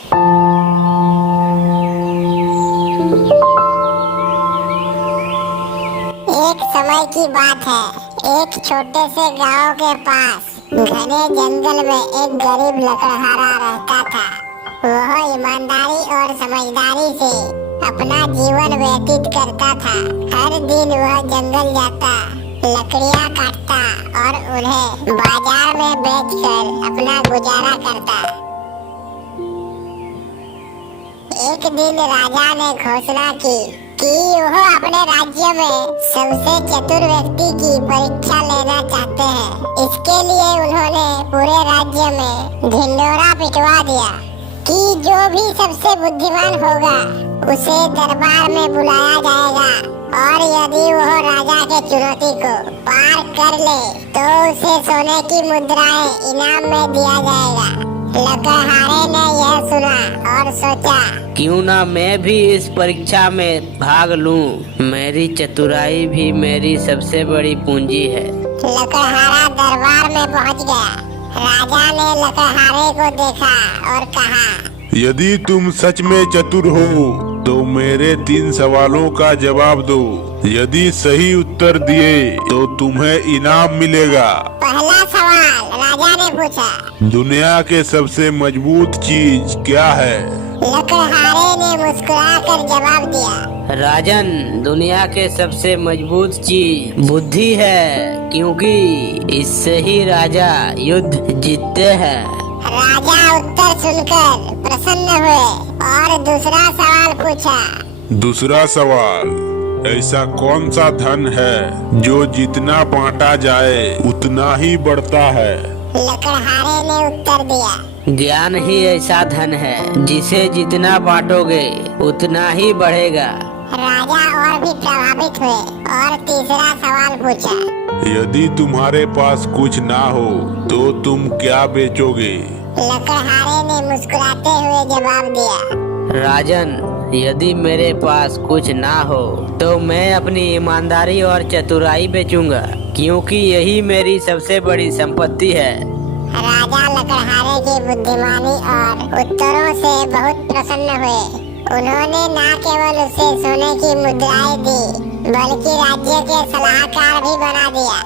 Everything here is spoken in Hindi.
एक समय की बात है, एक छोटे से गांव के पास घने जंगल में एक गरीब लकड़हारा रहता था। वह ईमानदारी और समझदारी से अपना जीवन व्यतीत करता था। हर दिन वह जंगल जाता, लकड़ियां काटता और उन्हें बाजार में बेचकर अपना गुजारा करता। एक दिन राजा ने घोषणा की कि वह अपने राज्य में सबसे चतुर व्यक्ति की परीक्षा लेना चाहते हैं। इसके लिए उन्होंने पूरे राज्य में ढिंढोरा पिटवा दिया कि जो भी सबसे बुद्धिमान होगा उसे दरबार में बुलाया जाएगा और यदि वह राजा के चुनौती को पार कर ले तो उसे सोने की मुद्राएं इनाम में दिया जाएगा। लकड़हारे ने यह सुना और सोचा, क्यों ना मैं भी इस परीक्षा में भाग लूं। मेरी चतुराई भी मेरी सबसे बड़ी पूंजी है। लकड़हारा दरबार में पहुंच गया। राजा ने लकड़हारे को देखा और कहा, यदि तुम सच में चतुर हो तो मेरे 3 सवालों का जवाब दो। यदि सही उत्तर दिए तो तुम्हें इनाम मिलेगा। पहला सवाल राजा ने पूछा, दुनिया के सबसे मजबूत चीज क्या है? लकड़हारे ने मुस्कुराकर जवाब दिया, राजन, दुनिया के सबसे मजबूत चीज बुद्धि है, क्योंकि इससे ही राजा युद्ध जीतते हैं। राजा उत्तर सुनकर प्रसन्न हुए और दूसरा सवाल पूछा। दूसरा सवाल, ऐसा कौन सा धन है जो जितना बांटा जाए उतना ही बढ़ता है? लकड़हारे ने उत्तर दिया, ज्ञान ही ऐसा धन है जिसे जितना बांटोगे उतना ही बढ़ेगा। राजा और भी प्रभावित हुए और तीसरा सवाल पूछा, यदि तुम्हारे पास कुछ ना हो तो तुम क्या बेचोगे? लकड़हारे ने मुस्कुराते हुए जवाब दिया, राजन, यदि मेरे पास कुछ ना हो तो मैं अपनी ईमानदारी और चतुराई बेचूंगा, क्योंकि यही मेरी सबसे बड़ी संपत्ति है। राजा लकड़हारे की बुद्धिमानी और उत्तरों से बहुत प्रसन्न हुए। उन्होंने न केवल उसे सोने की मुद्राएं दी बल्कि राज्य के सलाहकार भी बना दिया।